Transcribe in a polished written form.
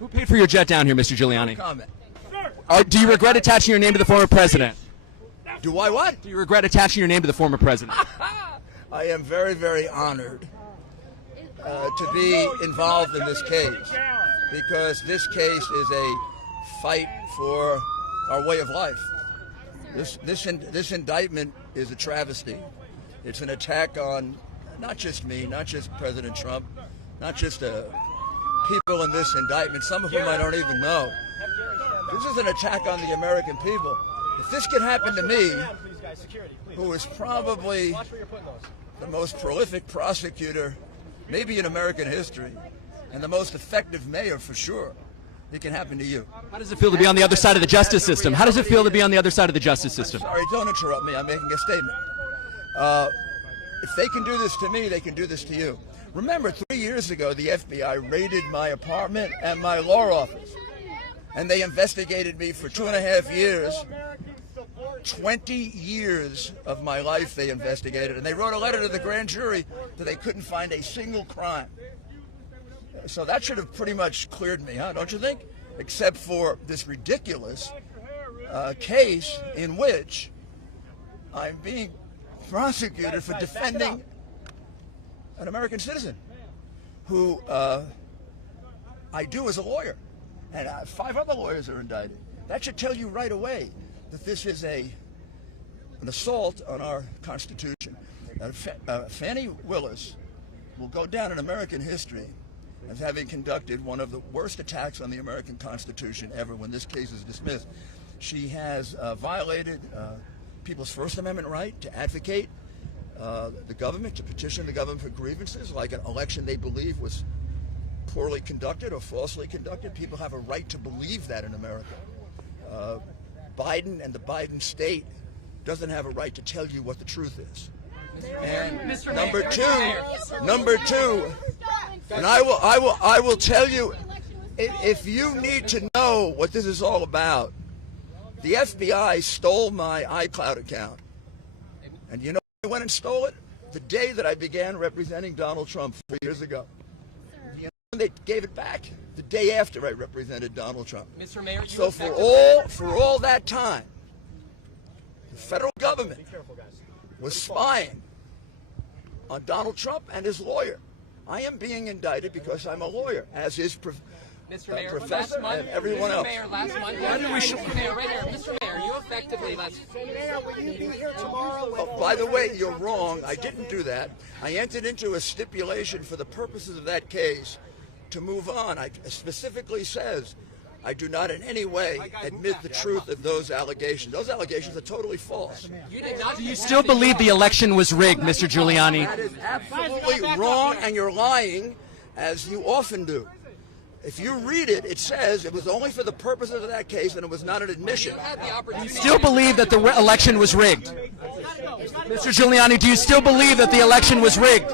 Who paid for your jet down here, Mr. Giuliani? No comment. Do you regret attaching your name to the former president? Do I what? Do you regret attaching your name to the former president? I am very, very honored to be involved in this case, because this case is a fight for our way of life. This indictment is a travesty. It's an attack on not just me, not just President Trump, not just people in this indictment, some of whom I don't even know. This is an attack on the American people. If this could happen to me, who is probably the most prolific prosecutor maybe in American history, and the most effective mayor for sure, it can happen to you. How does it feel to be on the other side of the justice system? How does it feel to be on the other side of the justice system? Sorry, don't interrupt me. I'm making a statement. If they can do this to me, they can do this to you. Remember, 3 years ago, the FBI raided my apartment and my law office, and they investigated me for 2.5 years. 20 years of my life they investigated, and they wrote a letter to the grand jury that they couldn't find a single crime. So that should have pretty much cleared me, huh? Don't you think? Except for this ridiculous case in which I'm being prosecuted for defending an American citizen who I do as a lawyer, and 5 other lawyers are indicted. That should tell you right away that this is an assault on our Constitution. Fannie Willis will go down in American history as having conducted one of the worst attacks on the American Constitution ever when this case is dismissed. She has violated people's First Amendment right to advocate the government, to petition the government for grievances, like an election they believe was poorly conducted or falsely conducted. People have a right to believe that in America. Biden and the Biden state doesn't have a right to tell you what the truth is. And number two, and I will tell you, if you need to know what this is all about, the FBI stole my iCloud account. And you know who went and stole it? The day that I began representing Donald Trump 3 years ago. You know when they gave it back? The day after I represented Donald Trump. Mr. Mayor, so for all that time, the federal government was spying on Donald Trump and his lawyer. I am being indicted because I'm a lawyer, as is Professor and everyone else. Mr. Mayor, last month, Mr. Mayor, right here, Mr. Mayor, you effectively last. Oh, by the way, you're wrong. I didn't do that. I entered into a stipulation for the purposes of that case to move on. It specifically says I do not in any way admit the truth of those allegations. Those allegations are totally false. Do you still believe the election was rigged, Mr. Giuliani? That is absolutely wrong, and you're lying, as you often do. If you read it, it says it was only for the purposes of that case, and it was not an admission. Do you still believe that the election was rigged? Mr. Giuliani, do you still believe that the election was rigged?